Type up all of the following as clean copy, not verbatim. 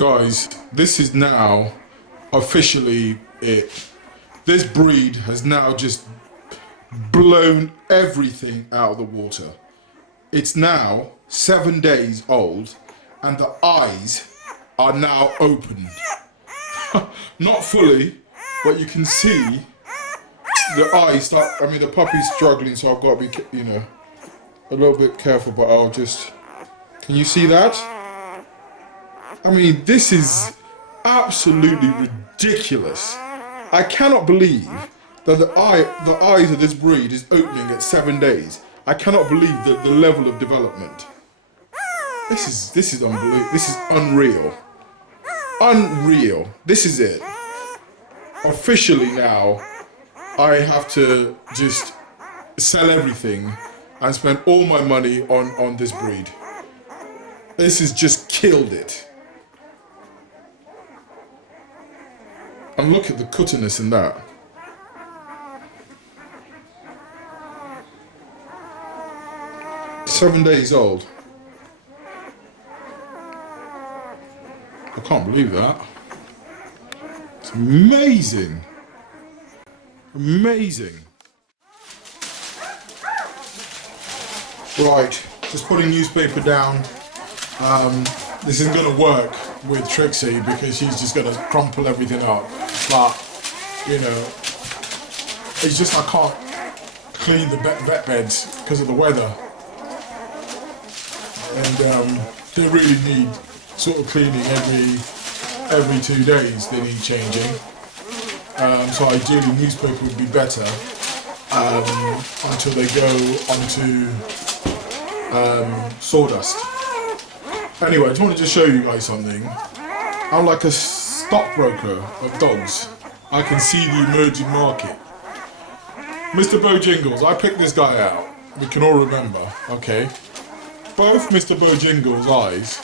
Guys, this is now officially it. This breed has now just blown everything out of the water. It's now 7 days old and the eyes are now opened. Not fully, but you can see the eyes start, the puppy's struggling, so I've got to be, a little bit careful, but I'll just, can you see that? This is absolutely ridiculous. I cannot believe that the eyes of this breed is opening at 7 days. I cannot believe the level of development. This is unbelievable. This is unreal. Unreal. This is it. Officially now, I have to just sell everything and spend all my money on this breed. This has just killed it. And look at the cuttiness in that. "7 days old. I can't believe that. It's amazing. Amazing. Right, just putting newspaper down. This isn't going to work with Trixie because she's just going to crumple everything up. But, it's just I can't clean the vet beds because of the weather. And they really need sort of cleaning every 2 days. They need changing. So ideally newspaper would be better until they go onto sawdust. Anyway, I just wanted to show you guys something. I'm like a stockbroker of dogs. I can see the emerging market. Mr. Bojingles, I picked this guy out. We can all remember, okay? Both Mr. Bojingles' eyes,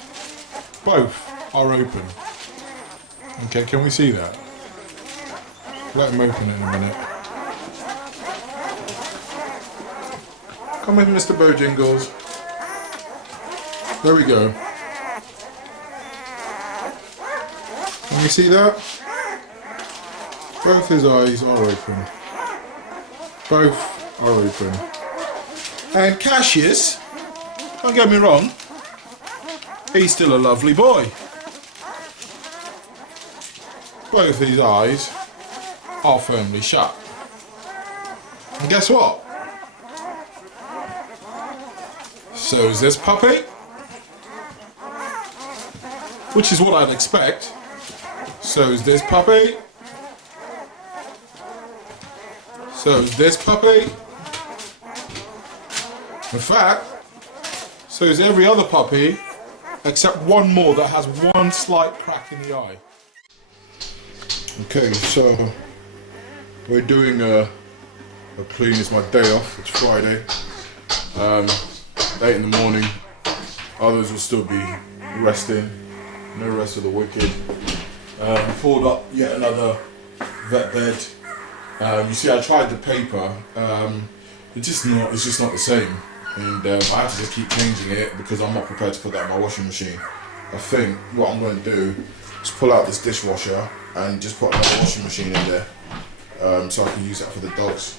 both are open. Okay, can we see that? Let him open in a minute. Come in, Mr. Bojingles. There we go. Can you see that? Both his eyes are open. Both are open. And Cassius, don't get me wrong, he's still a lovely boy. Both his eyes are firmly shut. And guess what? So is this puppy. Which is what I'd expect. So is this puppy. So is this puppy. In fact, so is every other puppy except one more that has one slight crack in the eye. Okay, so we're doing a clean. It's my day off. It's Friday. 8 in the morning. Others will still be resting. No rest of the wicked. Pulled up yet another vet bed. You see, I tried the paper. It's just not the same. And I have to just keep changing it because I'm not prepared to put that in my washing machine. I think what I'm going to do is pull out this dishwasher and just put another washing machine in there, so I can use that for the dogs.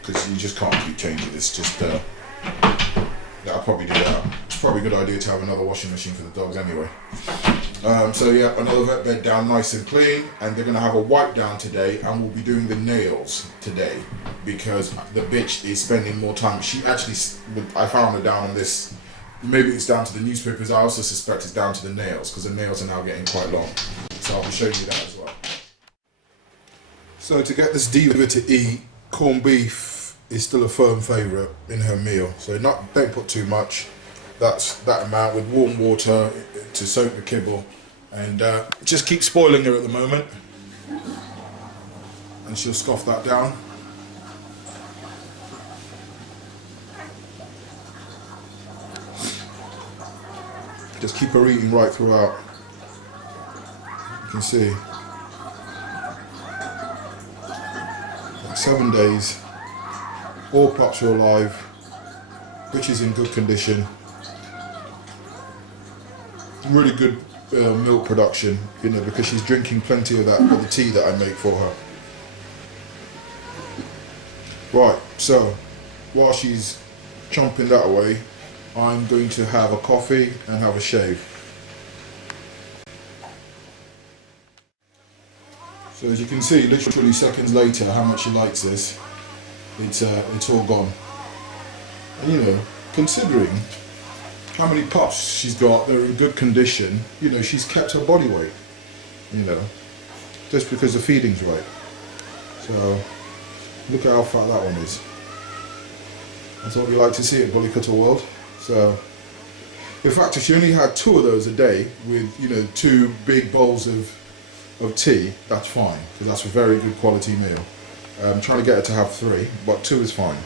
Because you just can't keep changing. It's just I'll probably do that. It's probably a good idea to have another washing machine for the dogs anyway. So yeah, another vet bed down nice and clean, and they're going to have a wipe down today, and we'll be doing the nails today because the bitch is spending more time. She actually, I found her down on this. Maybe it's down to the newspapers. I also suspect it's down to the nails because the nails are now getting quite long. So I'll be showing you that as well. So to get this diva to eat, corned beef is still a firm favourite in her meal. So don't put too much. That's that amount with warm water to soak the kibble, and just keep spoiling her at the moment, and she'll scoff that down. Just keep her eating right throughout. You can see. Like 7 days. All pups are alive. Bitch is in good condition. Really good milk production, you know, because she's drinking plenty of that, of the tea that I make for her. Right, so while she's chomping that away, I'm going to have a coffee and have a shave. So as you can see, literally seconds later, how much she likes this, it's all gone. And you know, considering how many pups she's got, they're in good condition, you know, she's kept her body weight, you know, just because the feeding's right. So look at how fat that one is. That's what we like to see at Bully Kutta World. So, in fact, if she only had 2 of those a day with, you know, 2 big bowls of tea, that's fine, because that's a very good quality meal. I'm trying to get her to have 3, but 2 is fine.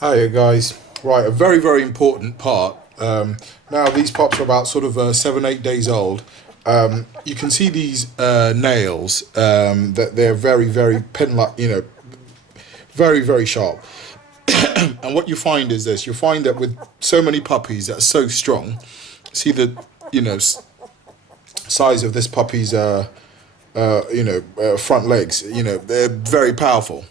Hiya guys. Right, a very, very important part. Now these pups are about sort of 7-8 days old. You can see these nails, that they're very, very pin-like, you know, very, very sharp. And what you find is this: you find that with so many puppies that are so strong, see the, you know, size of this puppy's, front legs, you know, they're very powerful.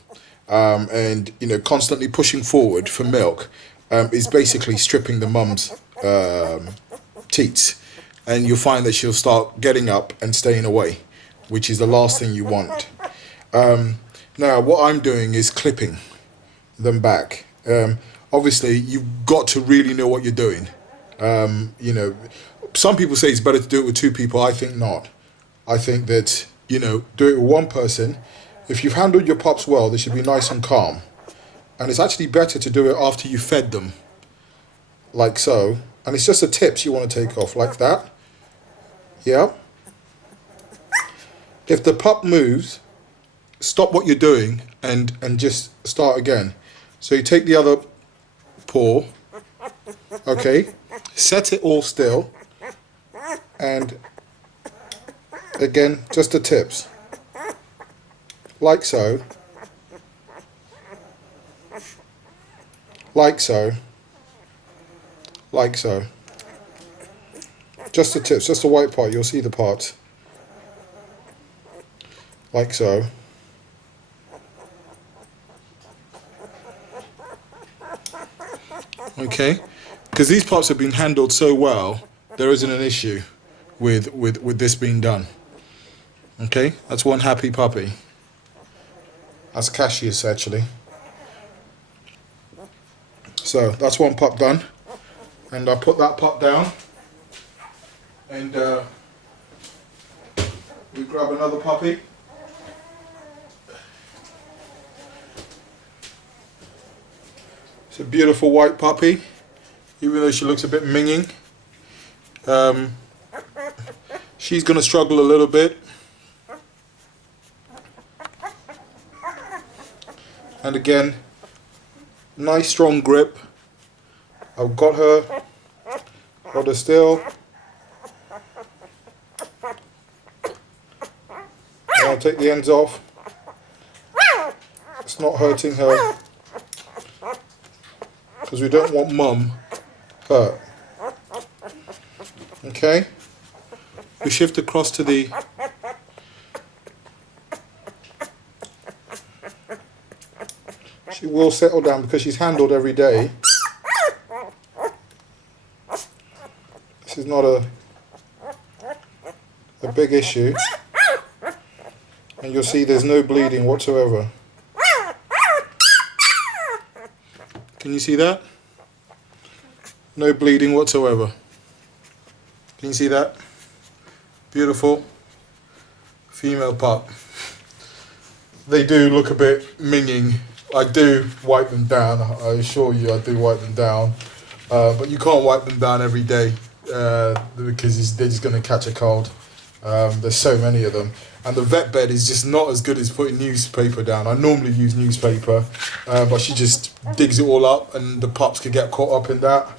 And, you know, constantly pushing forward for milk is basically stripping the mum's teats. And you'll find that she'll start getting up and staying away, which is the last thing you want. Now, what I'm doing is clipping them back. Obviously, you've got to really know what you're doing. You know, some people say it's better to do it with 2 people. I think not. I think that, you know, do it with 1 person. If you've handled your pups well, they should be nice and calm. And it's actually better to do it after you fed them, like so. And it's just the tips you want to take off, like that. Yeah. If the pup moves, stop what you're doing and just start again. So you take the other paw, okay, set it all still, and again, just the tips, like so, like so, like so. Just the tips, just the white part, you'll see the parts. Like so. Okay, because these pups have been handled so well, there isn't an issue with this being done. Okay, that's 1 happy puppy. That's Cassius, actually. So that's 1 pup done, and I'll put that pup down, and we grab another puppy. It's a beautiful white puppy, even though she looks a bit minging. She's going to struggle a little bit. And again, nice strong grip. I've got her still. And I'll take the ends off. It's not hurting her, because we don't want mum hurt. Okay? We shift across to the she will settle down because she's handled every day. This is not a big issue. And you'll see there's no bleeding whatsoever. Can you see that? No bleeding whatsoever. Can you see that? Beautiful female pup. They do look a bit minging. I do wipe them down, I assure you I do wipe them down. But you can't wipe them down every day because they're just going to catch a cold. There's so many of them. And the vet bed is just not as good as putting newspaper down. I normally use newspaper, but she just digs it all up and the pups could get caught up in that.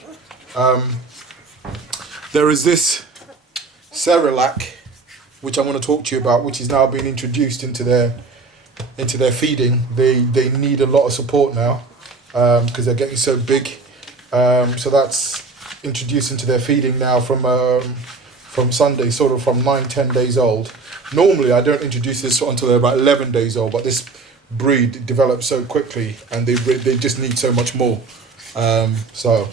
There is this Cerelac, which I'm going to talk to you about, which is now being introduced into their into their feeding. They need a lot of support now because they're getting so big. So that's introduced into their feeding now from Sunday, sort of from 9-10 days old. Normally I don't introduce this until they're about 11 days old, but this breed develops so quickly and they just need so much more. So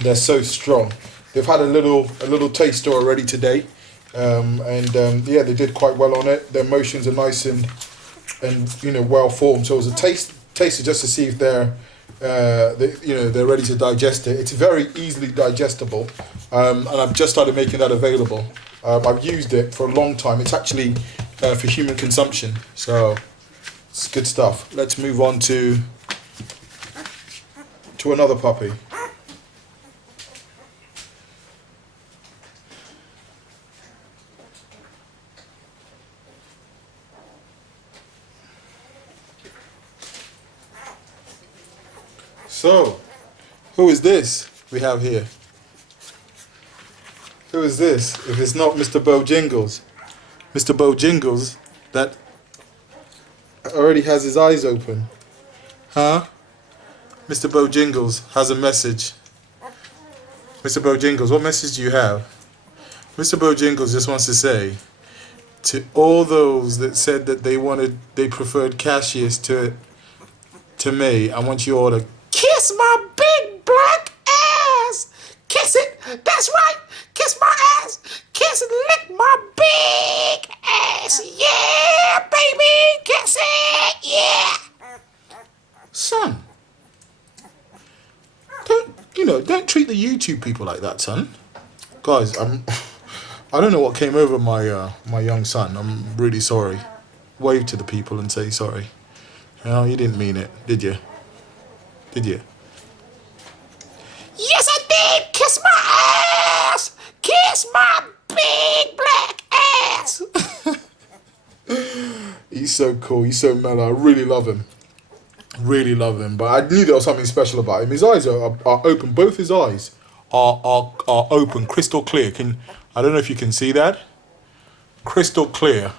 they're so strong. They've had a little taster already today, yeah, they did quite well on it. Their motions are nice and well formed. So it was a taster just to see if they're ready to digest it. It's very easily digestible, and I've just started making that available. I've used it for a long time. It's actually for human consumption, so it's good stuff. Let's move on to another puppy. So, who is this we have here? Who is this if it's not Mr. Bojingles? Mr. Bojingles that already has his eyes open. Huh? Mr. Bojingles has a message. Mr. Bojingles, what message do you have? Mr. Bojingles just wants to say to all those that said that they preferred Cassius to me, I want you all to kiss my big black ass. Kiss it. That's right. Kiss my ass. Kiss and lick my big ass. Yeah, baby. Kiss it. Yeah. Son, don't treat the YouTube people like that, son. Guys, I don't know what came over my young son. I'm really sorry. Wave to the people and say sorry. No, you didn't mean it, did you? Did you? Yes, I did! Kiss my ass! Kiss my big black ass! He's so cool. He's so mellow. I really love him. Really love him. But I knew there was something special about him. His eyes are open. Both his eyes are open, crystal clear. I don't know if you can see that. Crystal clear.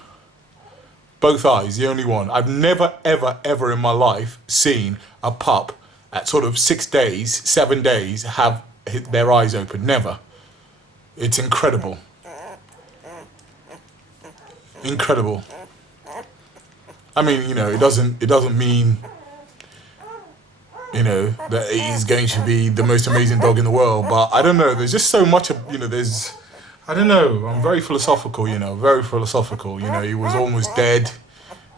Both eyes, the only one. I've never, ever, ever in my life seen a pup at sort of 6 days, 7 days, have their eyes open. Never. It's incredible. Incredible. I mean, it doesn't mean, that he's going to be the most amazing dog in the world, but I don't know, there's just so much of, I don't know, I'm very philosophical, very philosophical, he was almost dead,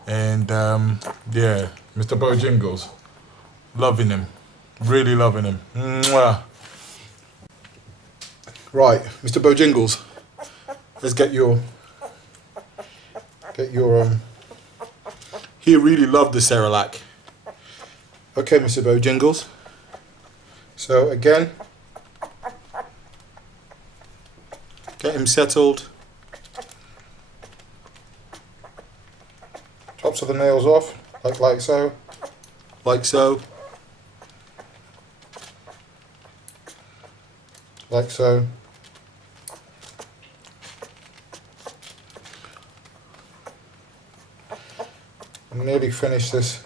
and, yeah, Mr. Bojingles, loving him, really loving him. Mwah. Right, Mr. Bojingles, let's get your, he really loved the Cerelac. Okay, Mr. Bojingles, so again, get him settled. Tops of the nails off, like so. Like so. Like so. I'm nearly finished this.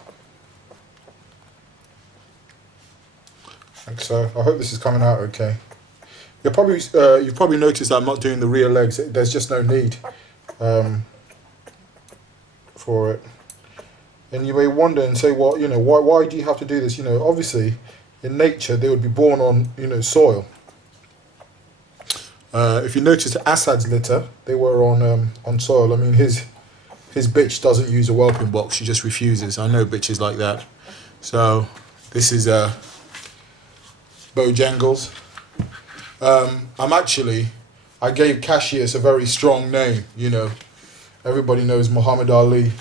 Like so. I hope this is coming out okay. You've probably noticed I'm not doing the rear legs. There's just no need for it. And you may wonder and say, well, why do you have to do this? Obviously, in nature they would be born on soil. If you notice Assad's litter, they were on soil. I mean, his bitch doesn't use a whelping box. She just refuses. I know bitches like that. So this is Bojangles. I gave Cassius a very strong name, Everybody knows Muhammad Ali,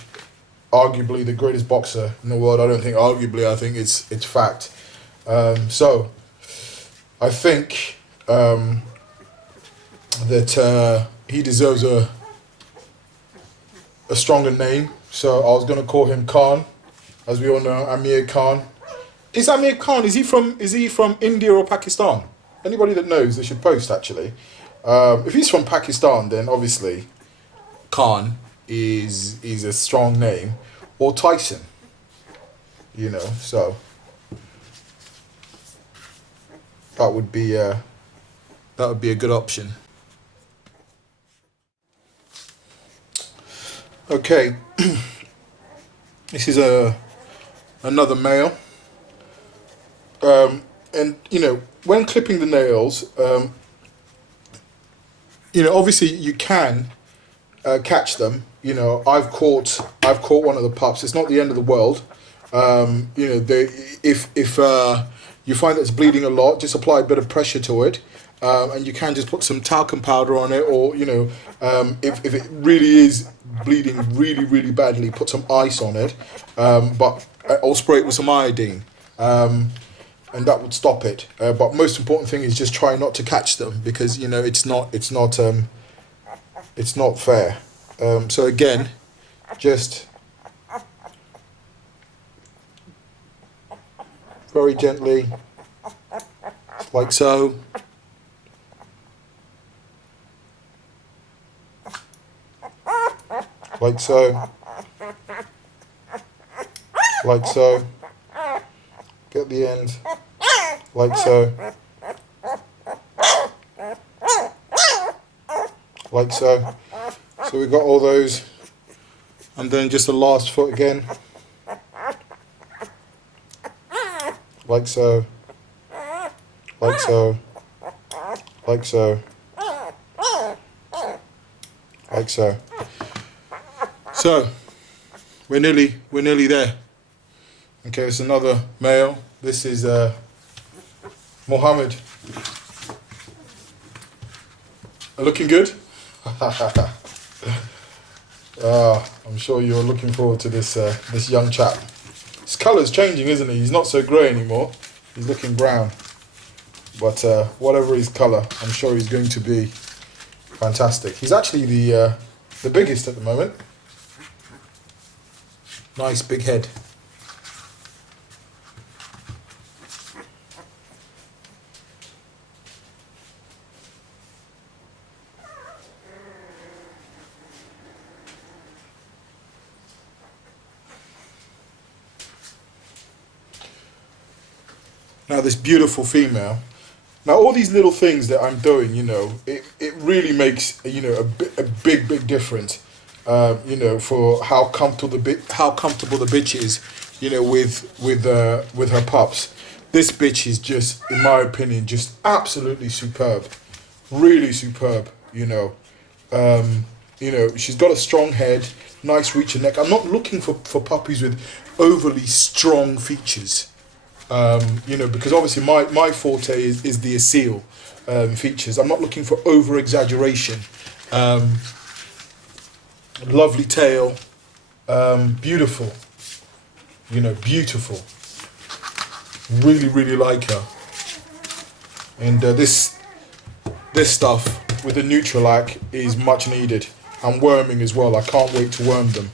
arguably the greatest boxer in the world. I don't think arguably, I think it's fact. So, I think that he deserves a stronger name. So I was going to call him Khan, as we all know, Amir Khan. Is Amir Khan, is he from India or Pakistan? Anybody that knows, they should post, actually. If he's from Pakistan, then obviously Khan. is a strong name, or Tyson. You know, so that would be a good option. Okay, this is another male, and you know, when clipping the nails, you know, obviously you can catch them. You know, I've caught one of the pups. It's not the end of the world. You know, if you find that it's bleeding a lot, just apply a bit of pressure to it, and you can just put some talcum powder on it, or you know, if it really is bleeding really badly, put some ice on it, but or spray it with some iodine, and that would stop it. But most important thing is just try not to catch them, because you know it's not fair. So again, just very gently, like so. Like so. Like so. Get the end. Like so. Like so. So we've got all those. And then just the last foot again. Like so. Like so. Like so. Like so. So we're nearly there. Okay, it's another male. This is Mohammed. Looking good? I'm sure you're looking forward to this this young chap. His colour's changing, isn't he? He's not so grey anymore. He's looking brown. But whatever his colour, I'm sure he's going to be fantastic. He's actually the biggest at the moment. Nice big head. Now this beautiful female. Now all these little things that I'm doing, you know, it really makes, you know, a big difference. You know, for how comfortable the bitch is, you know, with her pups. This bitch is just, in my opinion, just absolutely superb, really superb. You know, she's got a strong head, nice reach and neck. I'm not looking for puppies with overly strong features. You know, because obviously my forte is the seal features. I'm not looking for over exaggeration. Lovely tail, beautiful, you know, beautiful. Really like her. And this stuff with the Nutralac is much needed, and worming as well. I can't wait to worm them.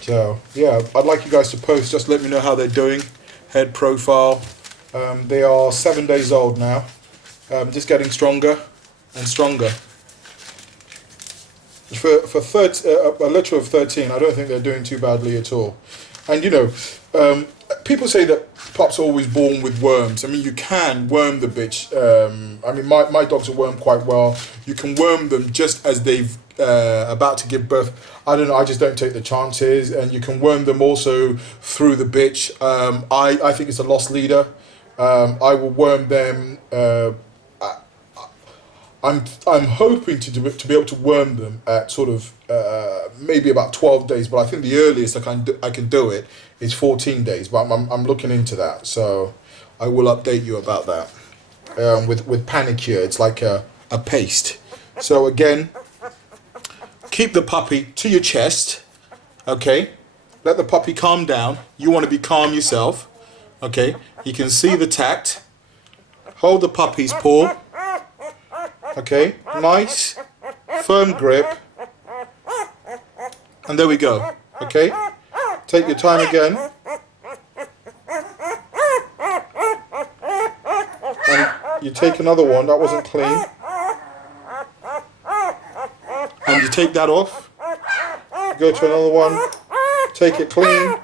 So yeah, I'd like you guys to post. Just let me know how they're doing. Head profile. They are 7 days old now. Just getting stronger and stronger. For a litter of 13, I don't think they're doing too badly at all. And you know, people say that pups are always born with worms. I mean, you can worm the bitch. I mean, my dogs are wormed quite well. You can worm them just as they've about to give birth. I don't know, I just don't take the chances. And you can worm them also through the bitch. I think it's a loss leader. I will worm them. I'm hoping to be able to worm them at sort of maybe about 12 days, but I think the earliest I can do it is 14 days. But I'm looking into that, so I will update you about that. With Panicure, it's like a paste. So again, keep the puppy to your chest, okay? Let the puppy calm down. You want to be calm yourself, okay? You can see the tact. Hold the puppy's paw. Okay, nice, firm grip, and there we go. Okay, take your time again, and you take another one that wasn't clean, and you take that off. Go to another one. Take it clean.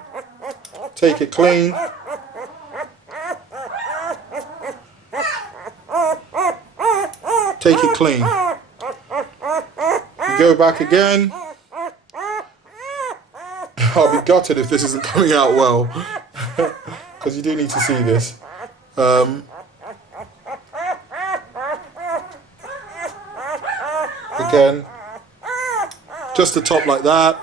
Take it clean. Take it clean. You go back again. I'll be gutted if this isn't coming out well, because you do need to see this. Again, just the top like that.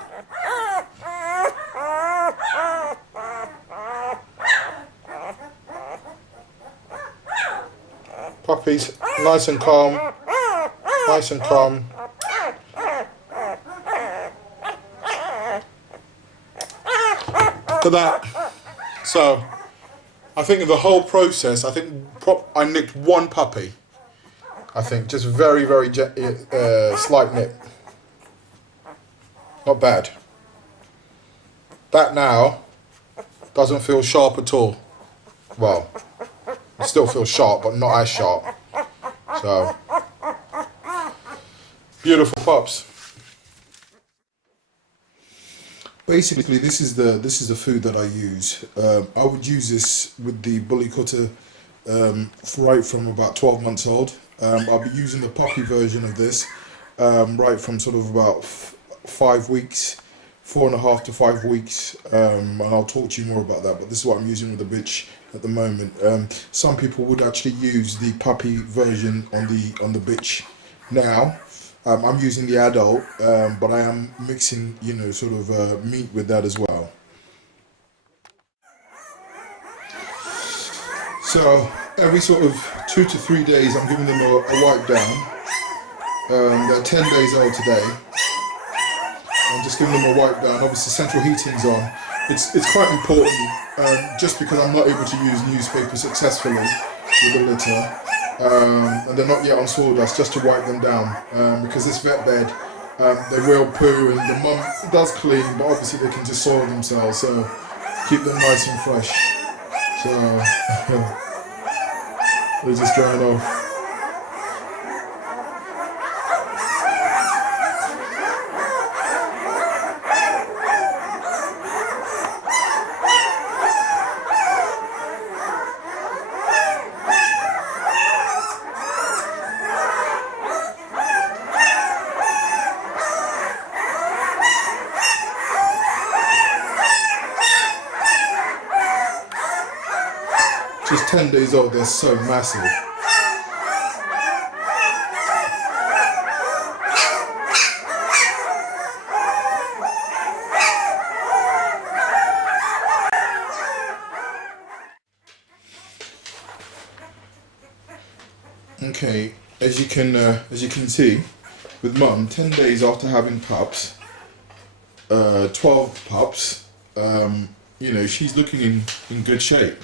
Puppies, nice and calm, nice and calm. To that. So, I think in the whole process, I think I nicked one puppy. I think just very, very slight nick. Not bad. That now doesn't feel sharp at all. Well, it still feels sharp, but not as sharp. So, beautiful pups. Basically, this is the food that I use. I would use this with the bully Kutta right from about 12 months old. I'll be using the puppy version of this right from sort of about 5 weeks, 4.5 to 5 weeks, and I'll talk to you more about that. But this is what I'm using with the bitch at the moment. Some people would actually use the puppy version on the bitch now. I'm using the adult, but I am mixing, you know, sort of meat with that as well. So every sort of 2 to 3 days, I'm giving them a wipe down. They're 10 days old today. I'm just giving them a wipe down. Obviously, central heating's on. It's quite important, just because I'm not able to use newspaper successfully with the litter. And they're not yet on sawdust, just to wipe them down, because this vet bed, they will poo, and the mum does clean, but obviously they can just soil themselves, so keep them nice and fresh. So they're just drying off. Just 10 days old, they're so massive. Okay, as you can see, with Mum, 10 days after having pups, 12 pups, you know, she's looking in good shape.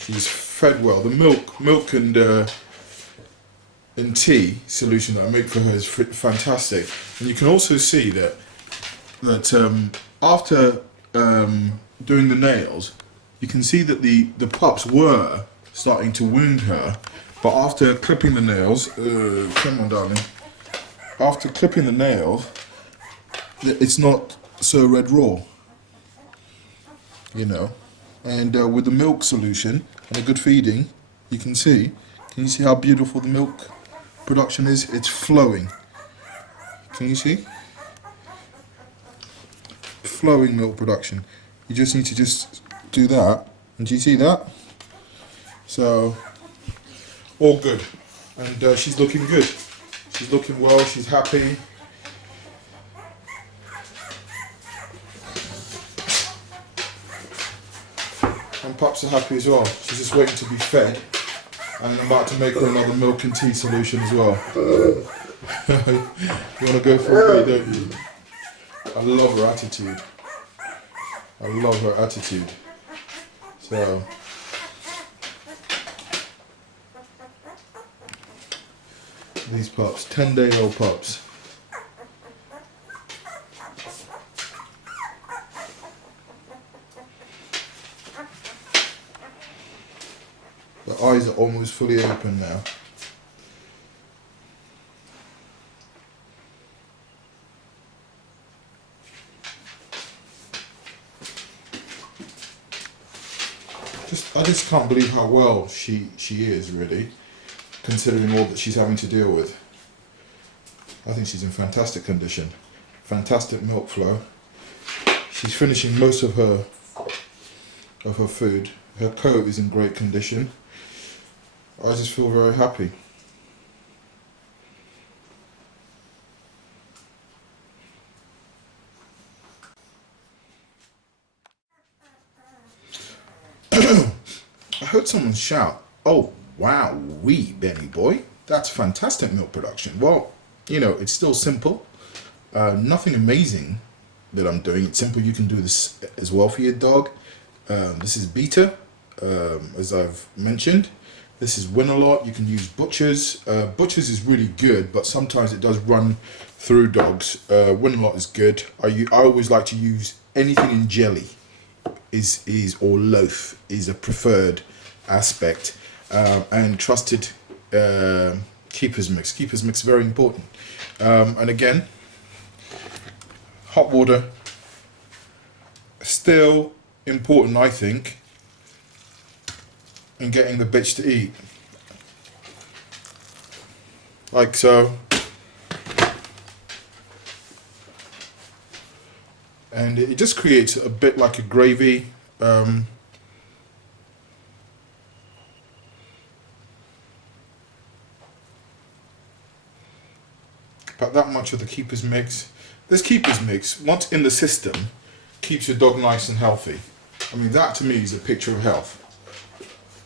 She's fed well. The milk and tea solution that I make for her is fantastic. And you can also see that after doing the nails, you can see that the pups were starting to wound her, but after clipping the nails, come on, darling. After clipping the nails, it's not so red raw, you know. And with the milk solution and a good feeding, you can see how beautiful the milk production is? It's flowing. Can you see? Flowing milk production. You just need to just do that. And do you see that? So, all good. And she's looking good. She's looking well, she's happy. And Pups are happy as well. She's just waiting to be fed. And I'm about to make her another milk and tea solution as well. You want to go for a bit, don't you? I love her attitude. I love her attitude. So, these pups, 10-day-old pups. The eyes are almost fully open now. I just can't believe how well she is, really, considering all that she's having to deal with. I think she's in fantastic condition, fantastic milk flow. She's finishing most of her food. Her coat is in great condition. I just feel very happy. I heard someone shout, "Oh, wow, wee, Benny boy. That's fantastic milk production." Well, you know, it's still simple. Nothing amazing that I'm doing. It's simple. You can do this as well for your dog. This is Beta, as I've mentioned. This is Win a Lot. You can use Butchers. Butchers is really good, but sometimes it does run through dogs. Win a Lot is good. I always like to use anything in jelly. Is or loaf is a preferred aspect, and trusted keeper's mix. Keeper's mix very important. And again, hot water still important, I think, in getting the bitch to eat, like so. And it just creates a bit like a gravy. About that much of the keeper's mix. This keeper's mix, once in the system, keeps your dog nice and healthy. I mean, that to me is a picture of health.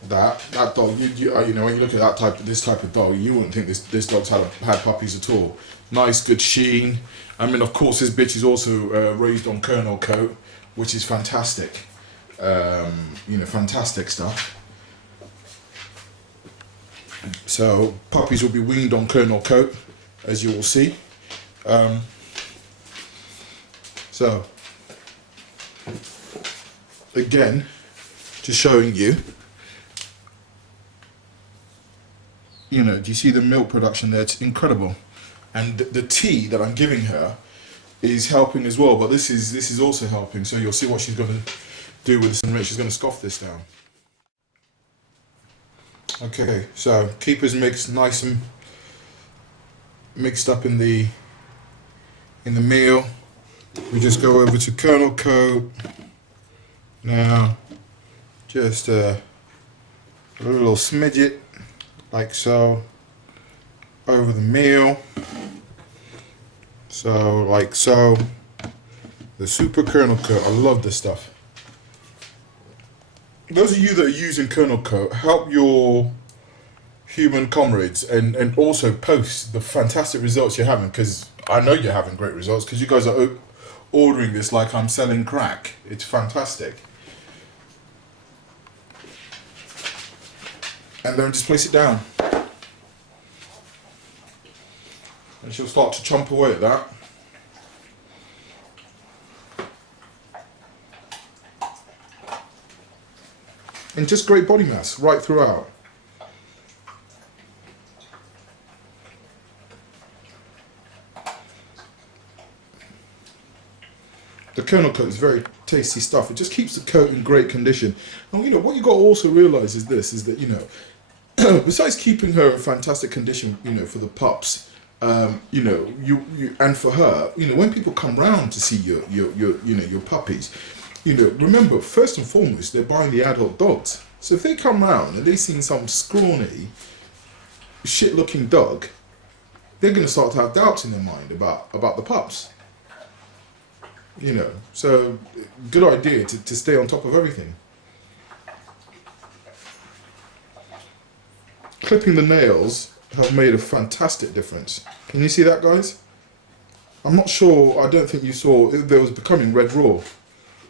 That dog, you know, when you look at this type of dog, you wouldn't think this dog's had puppies at all. Nice, good sheen. I mean, of course, this bitch is also raised on kernel coat, which is fantastic. You know, fantastic stuff. So puppies will be weaned on kernel coat, as you will see. So again, just showing you. You know, do you see the milk production there? It's incredible. And the tea that I'm giving her is helping as well, but this is also helping. So you'll see what she's going to do with this in a minute. She's going to scoff this down. Okay, so keeper's mix, nice and mixed up in the meal. We just go over to kernel coat. Now, just a little smidget, like so, over the meal. So, like so. The super kernel coat. I love this stuff. Those of you that are using kernel coat, help your human comrades and also post the fantastic results you're having, because I know you're having great results because you guys are ordering this like I'm selling crack. It's fantastic. And then just place it down. And she'll start to chomp away at that. And just great body mass right throughout. The kernel coat is very tasty stuff. It just keeps the coat in great condition. And you know, what you got to also realize is this, is that, you know, besides keeping her in fantastic condition, you know, for the pups, you know, you and for her, you know, when people come round to see your your puppies, you know, remember, first and foremost, they're buying the adult dogs. So if they come round and they've seen some scrawny, shit-looking dog, they're going to start to have doubts in their mind about the pups. You know, so good idea to stay on top of everything. Clipping the nails have made a fantastic difference. Can you see that, guys? I'm not sure, I don't think you saw, there was becoming red raw.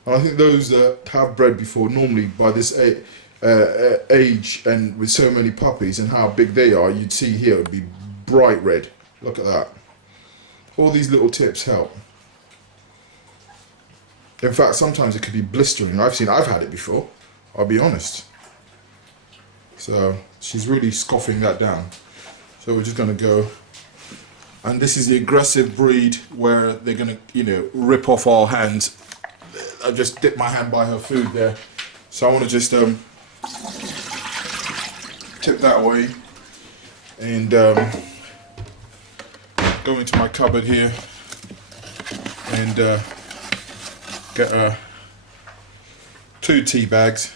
And I think those that have bred before, normally by this age and with so many puppies and how big they are, you'd see here it would be bright red. Look at that. All these little tips help. In fact, sometimes it could be blistering. I've had it before, I'll be honest. So she's really scoffing that down. So we're just gonna go, and this is the aggressive breed where they're gonna, you know, rip off our hands. I just dipped my hand by her food there. So I wanna just tip that away and go into my cupboard here and get 2 tea bags.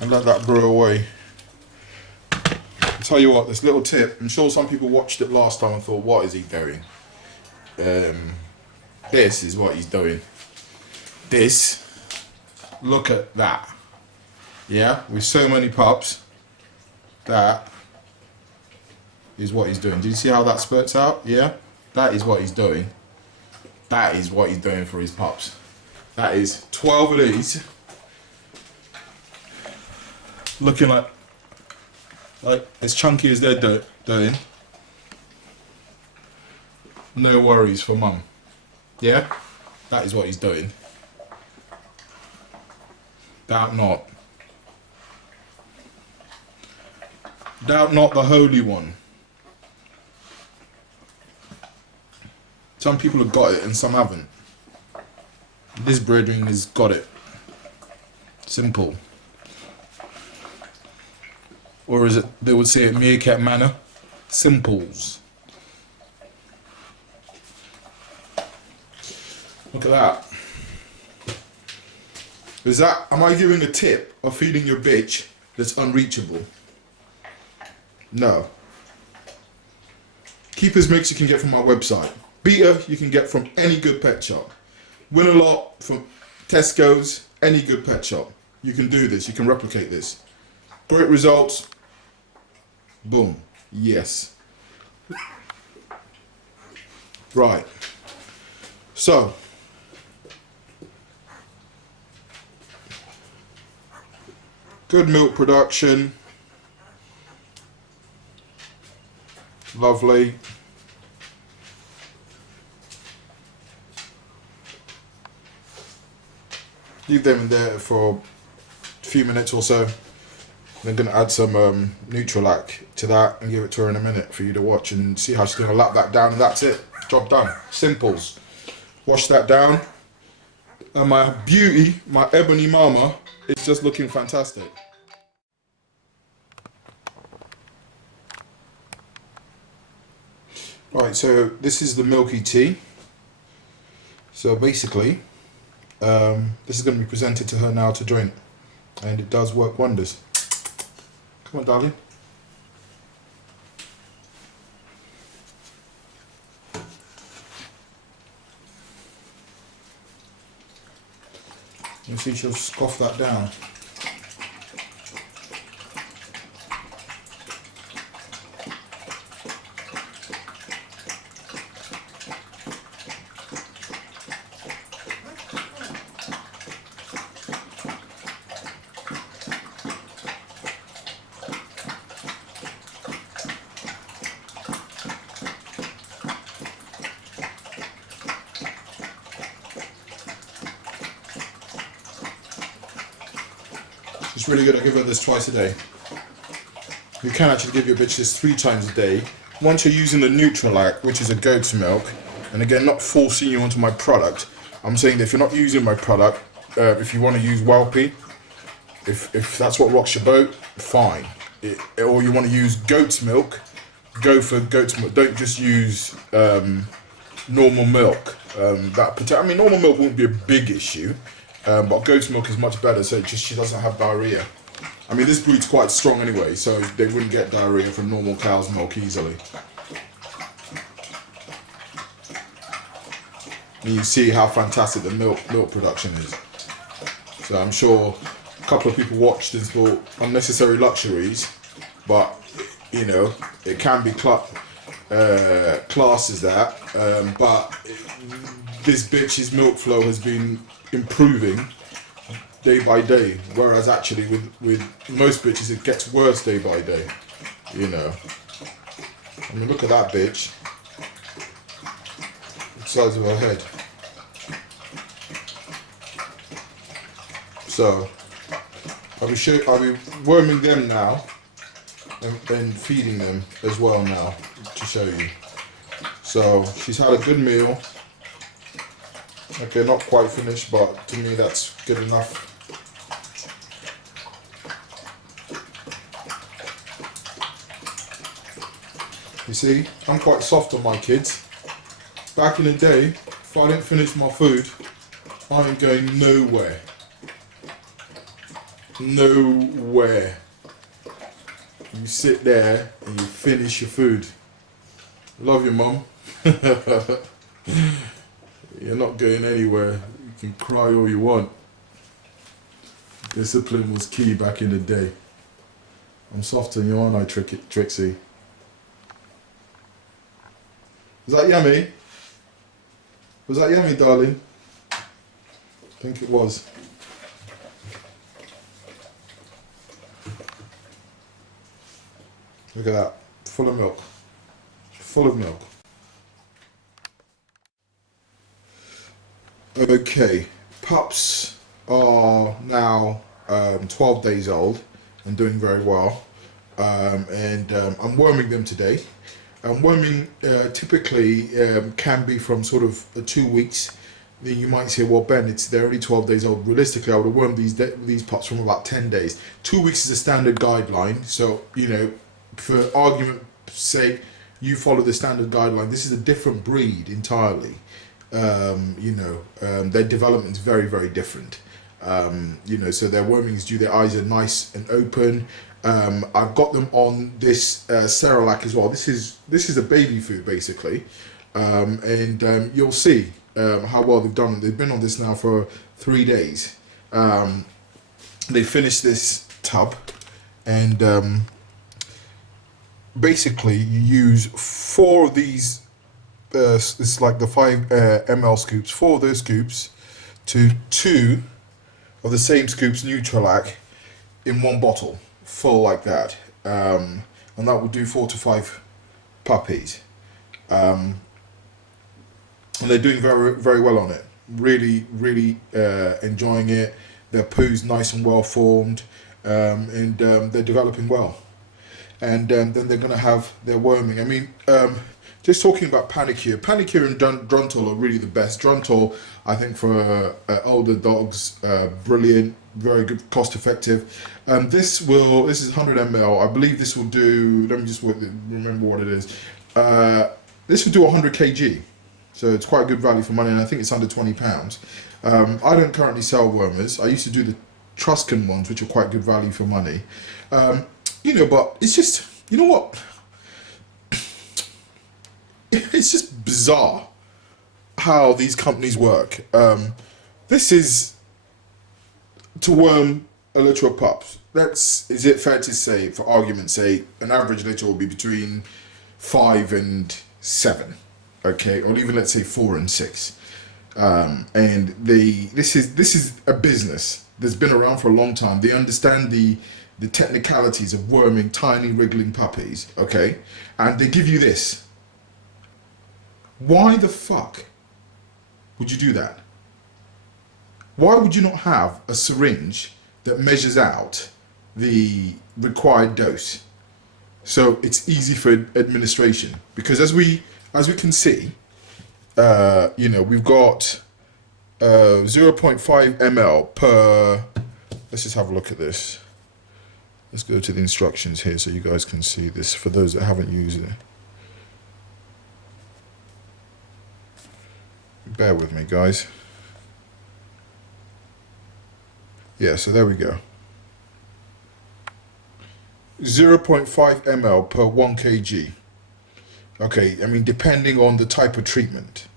And let that brew away. I'll tell you what, this little tip, I'm sure some people watched it last time and thought, what is he doing? This is what he's doing. This, look at that. Yeah, with so many pups, that is what he's doing. Do you see how that spurts out? Yeah, that is what he's doing. That is what he's doing for his pups. That is 12 of these. Looking like as chunky as they're doing. No worries for mum. Yeah? That is what he's doing. Doubt not. Doubt not the Holy One. Some people have got it and some haven't. This brethren has got it. Simple. Or as they would say it, meerkat manner, simples. Look at that. Am I giving a tip of feeding your bitch that's unreachable? No. Keepers mix you can get from my website. Beta you can get from any good pet shop. Win a lot from Tesco's, any good pet shop. You can do this, you can replicate this. Great results. Boom. Yes. Right. So, good milk production. Lovely. Leave them in there for a few minutes or so. I'm going to add some Nutrilak to that and give it to her in a minute for you to watch and see how she's going to lap that down, and that's it. Job done. Simples. Wash that down. And my beauty, my ebony mama, is just looking fantastic. Right, so this is the milky tea. So basically, this is going to be presented to her now to drink. And it does work wonders. Come on, darling. You see she'll scoff that down. It's really good. I give her this twice a day. You can actually give your bitch this 3 times a day. Once you're using the Nutrilak, which is a goat's milk, and again, not forcing you onto my product, I'm saying that if you're not using my product, if you want to use Whelpy, if that's what rocks your boat, fine. Or you want to use goat's milk, go for goat's milk. Don't just use normal milk. Normal milk wouldn't be a big issue. But goat's milk is much better, so she doesn't have diarrhea. I mean, this breed's quite strong anyway, so they wouldn't get diarrhea from normal cow's milk easily. And you see how fantastic the milk production is. So I'm sure a couple of people watched and thought unnecessary luxuries, but you know, it can be classed as that. But this bitch's milk flow has been improving day by day, whereas actually with most bitches it gets worse day by day, you know. I mean, look at that bitch, the size of her head. So I'll be worming them now and feeding them as well now to show you. So she's had a good meal. Okay, not quite finished, but to me that's good enough. You see, I'm quite soft on my kids. Back in the day, if I didn't finish my food, I ain't going nowhere. Nowhere. You sit there and you finish your food. Love you, Mum. You're not going anywhere. You can cry all you want. Discipline was key back in the day. I'm soft on you, aren't I, Trixie? Was that yummy? Was that yummy, darling? I think it was. Look at that. Full of milk. Full of milk. Okay. Pups are now 12 days old and doing very well. I'm worming them today. Worming typically can be from sort of 2 weeks. Then you might say, well, Ben, they're only 12 days old. Realistically, I would have wormed these pups from about 10 days. 2 weeks is a standard guideline. So, you know, for argument's sake, you follow the standard guideline. This is a different breed entirely. Their development is very, very different. So their worming is due, their eyes are nice and open. I've got them on this Cerelac as well. This is a baby food basically, you'll see how well they've done. They've been on this now for 3 days. They finished this tub, and basically you use 4 of these. It's like the 5 ml scoops. 4 of those scoops to 2 of the same scoops Nutralac in 1 bottle. Full like that, and that will do 4 to 5 puppies, and they're doing very, very well on it. Really, really enjoying it. Their poo's nice and well formed, and they're developing well. And then they're going to have their worming. I mean, just talking about Panicure and Druntal are really the best. Druntal, I think, for older dogs, brilliant, very good, cost effective. This is 100 ml. I believe this will do, let me just remember what it is. This will do 100 kg. So it's quite a good value for money, and I think it's under £20. I don't currently sell wormers. I used to do the Truscan ones, which are quite good value for money. But it's just, you know what? It's just bizarre how these companies work. This is to worm a litter of pups. Is it fair to say, for argument's sake, an average litter will be between 5 and 7, okay, or even let's say 4 and 6. This is a business that's been around for a long time. They understand the technicalities of worming tiny wriggling puppies, okay, and they give you this. Why the fuck would you do that? Why would you not have a syringe that measures out the required dose so it's easy for administration? Because as we can see, we've got 0.5 ml per. Let's just have a look at this. Let's go to the instructions here so you guys can see this for those that haven't used it. Bear with me, guys. Yeah, so there we go. 0.5 ml per 1 kg. Okay, I mean, depending on the type of treatment.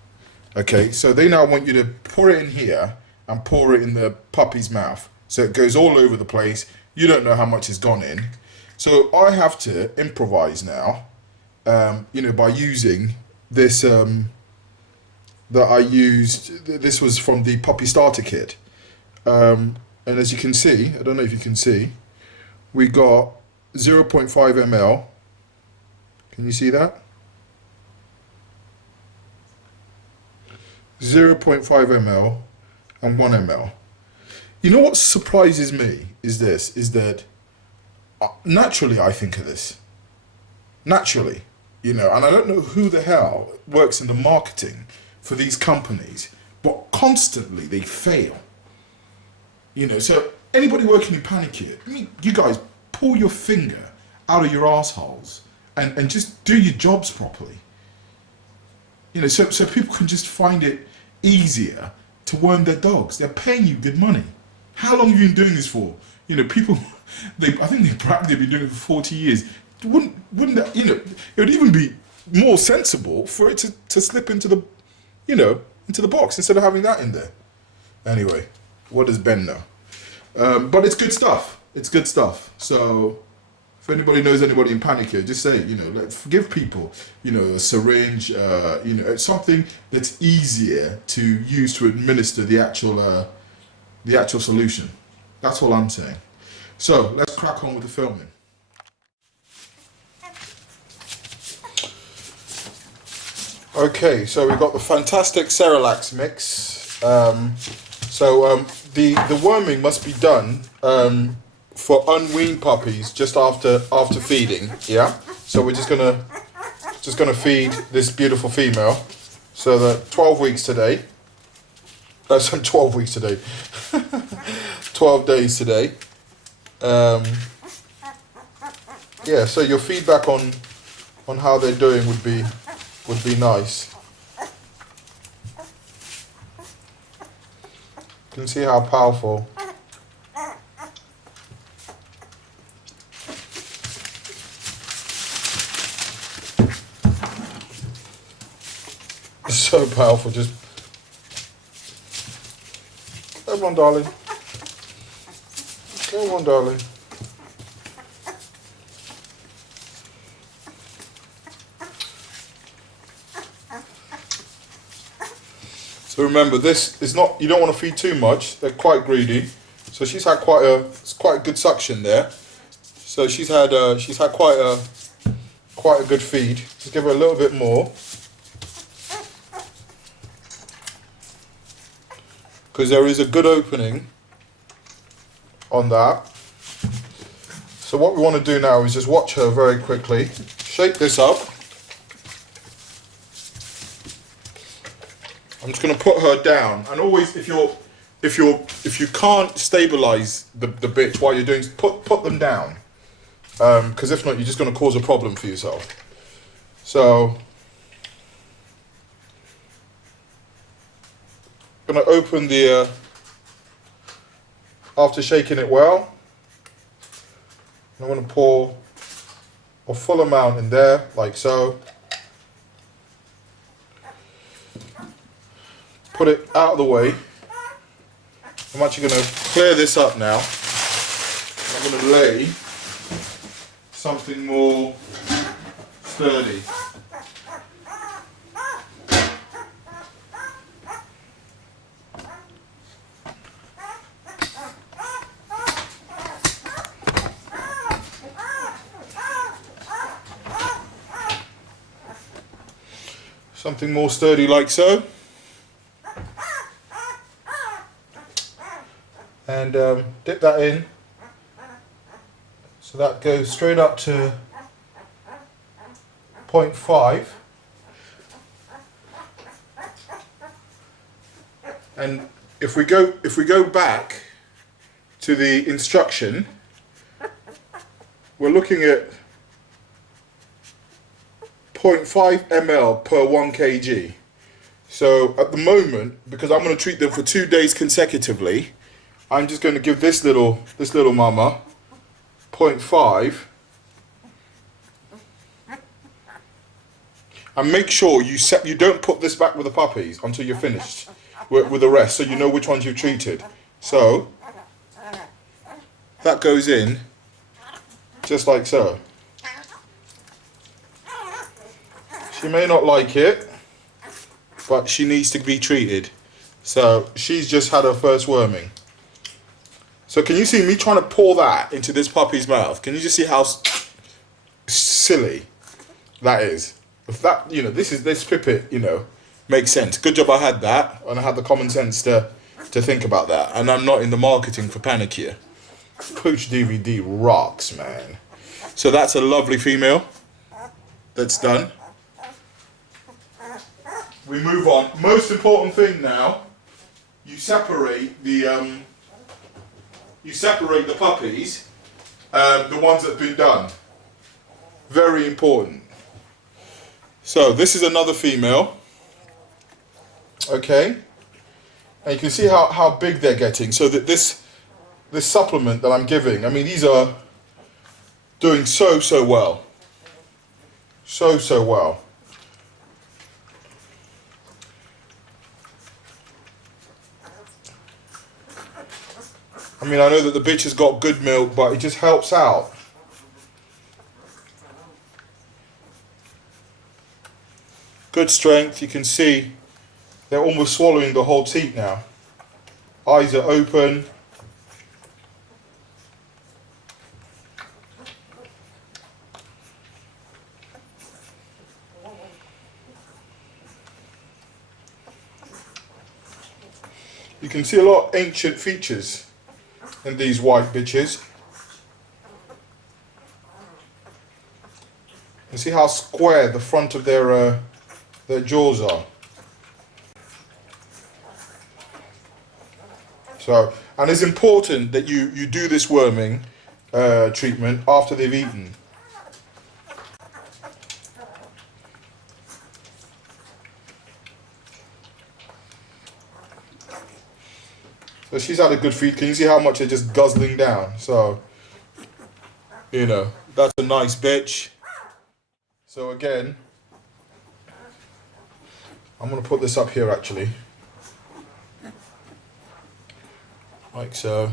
Okay, so they now want you to pour it in here and pour it in the puppy's mouth. So it goes all over the place. You don't know how much has gone in. So I have to improvise now, by using this, that I used. This was from the puppy starter kit. And as you can see, I don't know if you can see, we got 0.5 ml. Can you see that? 0.5 ml and 1 ml. You know what surprises me is that naturally I think of this. Naturally, and I don't know who the hell works in the marketing for these companies, but constantly they fail. You know, so anybody working in panicure, I mean, you guys pull your finger out of your assholes and just do your jobs properly. You know, so people can just find it easier to worm their dogs. They're paying you good money. How long have you been doing this for? You know, people, I think they've practically been doing it for 40 years. Wouldn't that, you know, it would even be more sensible for it to slip into the, you know, into the box instead of having that in there. Anyway, what does Ben know? But it's good stuff. It's good stuff. So if anybody knows anybody in panicure, just say, you know, let's give people, you know, a syringe, you know, something that's easier to use to administer the actual solution. That's all I'm saying. So let's crack on with the filming. Okay, so we've got the fantastic Cerelac mix. The worming must be done for unweaned puppies just after feeding. Yeah. So we're just gonna feed this beautiful female. So that 12 weeks today. That's 12 weeks today. 12 days today. Yeah. So your feedback on how they're doing would be nice. You can see how powerful. It's so powerful. Just come on, darling. Come on, darling. So remember, this is not, you don't want to feed too much. They're quite greedy. So she's had quite a good suction there. So she's had quite a good feed. Just give her a little bit more. Because there is a good opening on that. So what we want to do now is just watch her very quickly. Shake this up. I'm just going to put her down, and always if you can't stabilize the bits while you're doing, put them down, because if not, you're just going to cause a problem for yourself. So I'm going to open the after shaking it well. I'm going to pour a full amount in there, like so. Put it out of the way. I'm actually going to clear this up now. I'm going to lay something more sturdy. Something more sturdy like so. And dip that in, so that goes straight up to 0.5, and if we go back to the instruction, we're looking at 0.5 ml per 1 kg. So at the moment, because I'm going to treat them for 2 days consecutively, I'm just going to give this little mama 0.5, and make sure you don't put this back with the puppies until you're finished with the rest, so you know which ones you've treated. So that goes in just like so. She may not like it, but she needs to be treated. So she's just had her first worming. So can you see me trying to pour that into this puppy's mouth? Can you just see how silly that is? If that, you know, this pipit, you know, makes sense. Good job I had that, and I had the common sense to think about that. And I'm not in the marketing for panicure. Pooch DVD rocks, man. So that's a lovely female. That's done. We move on. Most important thing now you separate the puppies, the ones that have been done. Very important. So this is another female. Okay, and you can see how big they're getting. So that this supplement that I'm giving, I mean, these are doing so well. So well. I mean, I know that the bitch has got good milk, but it just helps out. Good strength, you can see they're almost swallowing the whole teat now. Eyes are open. You can see a lot of ancient features in these white bitches. You see how square the front of their jaws are. So, and it's important that you do this worming treatment after they've eaten. So she's had a good feed. Can you see how much they're just guzzling down? So, you know, that's a nice bitch. So again, I'm going to put this up here actually. Like so.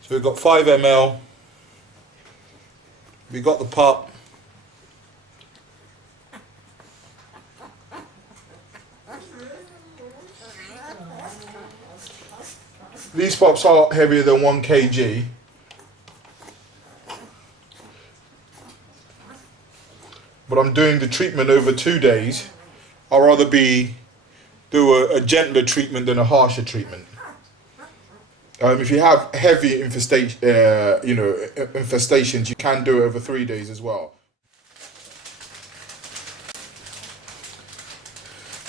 So we've got 5 ml. We've got the pup. These pups are heavier than 1 kg. But I'm doing the treatment over 2 days. I'd rather do a gentler treatment than a harsher treatment. If you have heavy infestations, you can do it over 3 days as well.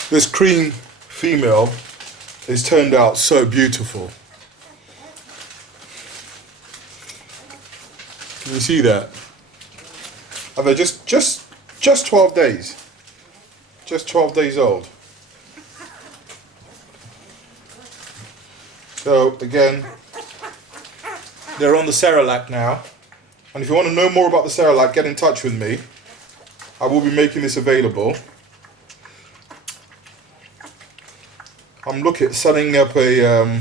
This cream female has turned out so beautiful. Can you see that? And they're just 12 days. Just 12 days old. So again, they're on the Cerelac now. And if you want to know more about the Cerelac, get in touch with me. I will be making this available. I'm setting up a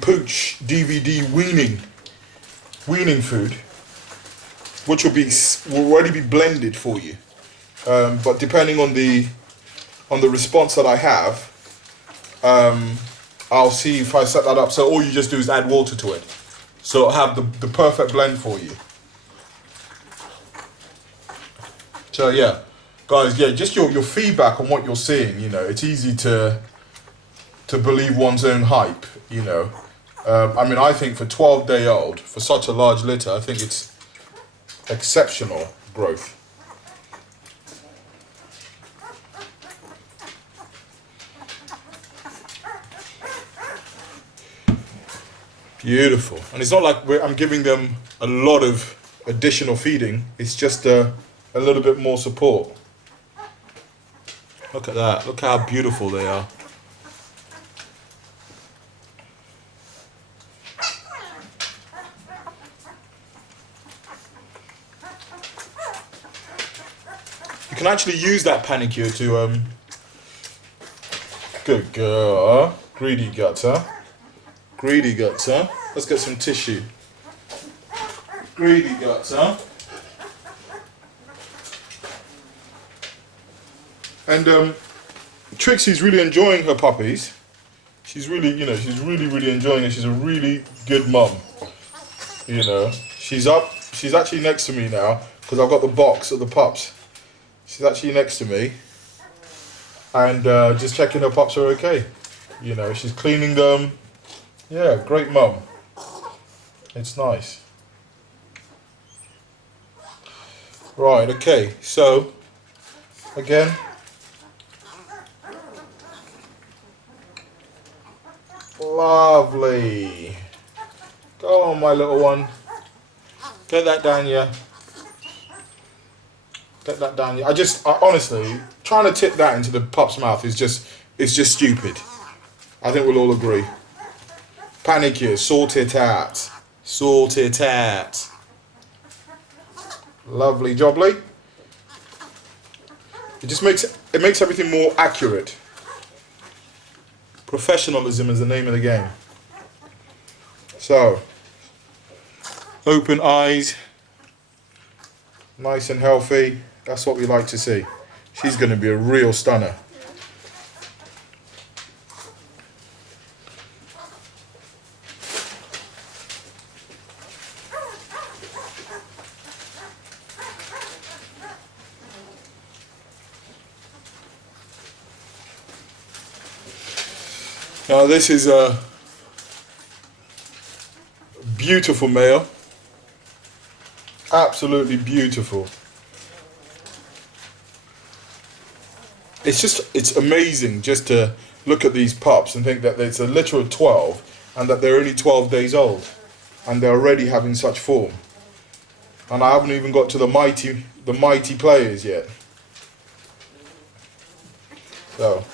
pooch DVD weaning food, which will already be blended for you. But depending on the response that I have, I'll see if I set that up. So all you just do is add water to it. So I'll have the perfect blend for you. So yeah, guys, yeah, just your feedback on what you're seeing. You know, it's easy to believe one's own hype. You know, I mean, I think for 12-day-old, for such a large litter, I think it's exceptional growth. Beautiful. And it's not like I'm giving them a lot of additional feeding. It's just a little bit more support. Look at that. Look how beautiful they are. You can actually use that panicure to good girl. Greedy guts, huh? Greedy guts, huh? Let's get some tissue. Greedy guts, huh? And Trixie's really enjoying her puppies. She's really enjoying it. She's a really good mum. You know, she's actually next to me now because I've got the box of the pups. She's actually next to me and just checking her pups are okay. You know, she's cleaning them. Yeah, great mum. It's nice. Right, okay, so again, lovely. Go on, my little one. Get that down, yeah. Get that down, yeah. I honestly, trying to tip that into the pup's mouth is just, it's just stupid. I think we'll all agree. Panic here, sort it out. Sort it out. Lovely jobbly. It just makes everything more accurate. Professionalism is the name of the game. So, open eyes, nice and healthy. That's what we like to see. She's going to be a real stunner. Now this is a beautiful male. Absolutely beautiful. It's amazing just to look at these pups and think that it's a literal 12 and that they're only 12 days old and they're already having such form. And I haven't even got to the mighty players yet. So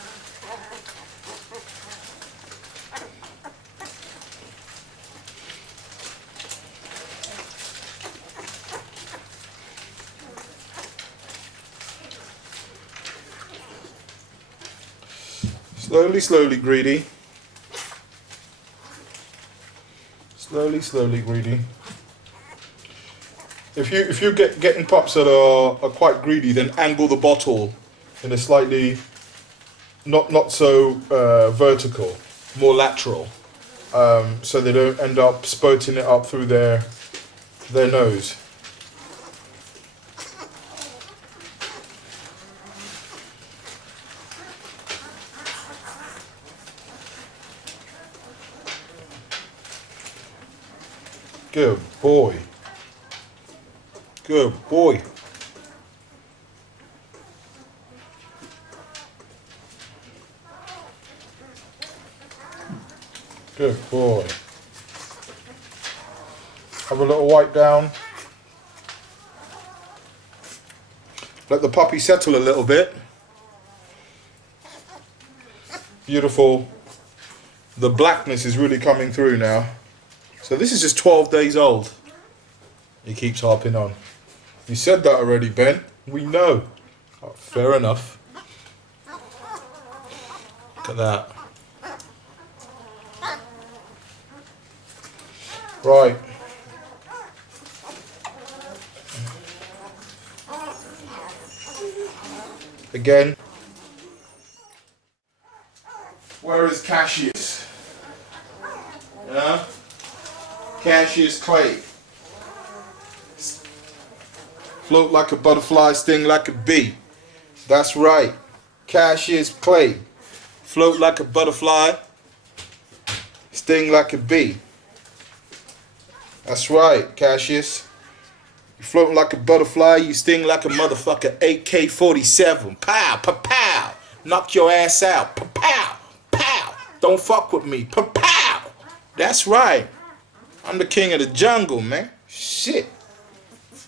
slowly, greedy. Slowly, greedy. If you getting pups that are quite greedy, then angle the bottle in a slightly not so vertical, more lateral, so they don't end up spurting it up through their nose. Good boy. Good boy. Good boy. Have a little wipe down. Let the puppy settle a little bit. Beautiful. The blackness is really coming through now. So this is just 12 days old. He keeps harping on. You said that already, Ben. We know. Oh, fair enough. Look at that. Right. Again. Where is Cassius? Yeah? Cassius Clay. Float like a butterfly, sting like a bee. That's right. Cassius Clay. Float like a butterfly, sting like a bee. That's right, Cassius. You floating like a butterfly, you sting like a motherfucker AK-47. Pow, pow, pow. Knock your ass out. Pow, pow, pow. Don't fuck with me. Pow, pow. That's right. I'm the king of the jungle, man. Shit.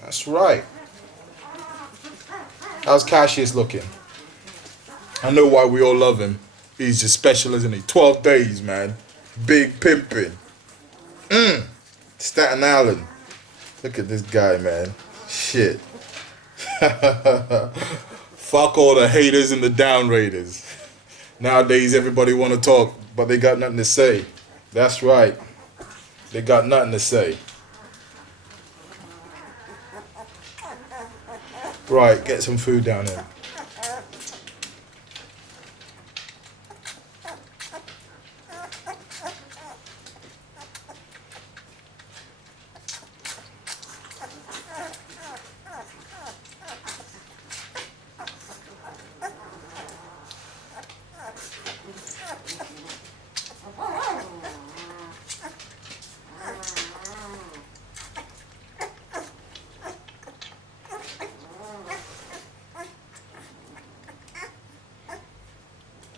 That's right. How's Cassius looking? I know why we all love him. He's just special, isn't he? 12 days, man. Big pimpin'. Staten Island. Look at this guy, man. Shit. Fuck all the haters and the downraters. Nowadays, everybody want to talk, but they got nothing to say. That's right. They got nothing to say. Right, get some food down there.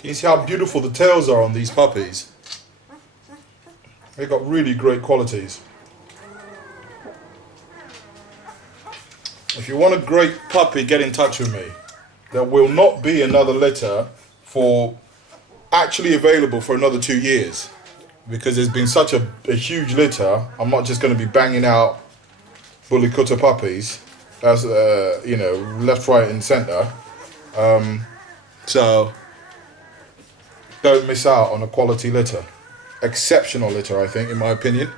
Can you see how beautiful the tails are on these puppies? They've got really great qualities. If you want a great puppy, get in touch with me. There will not be another litter for actually available for another 2 years, because there's been such a huge litter. I'm not just going to be banging out bully Kutta puppies. That's you know, left, right, and centre. So don't miss out on a quality litter. Exceptional litter, I think, in my opinion.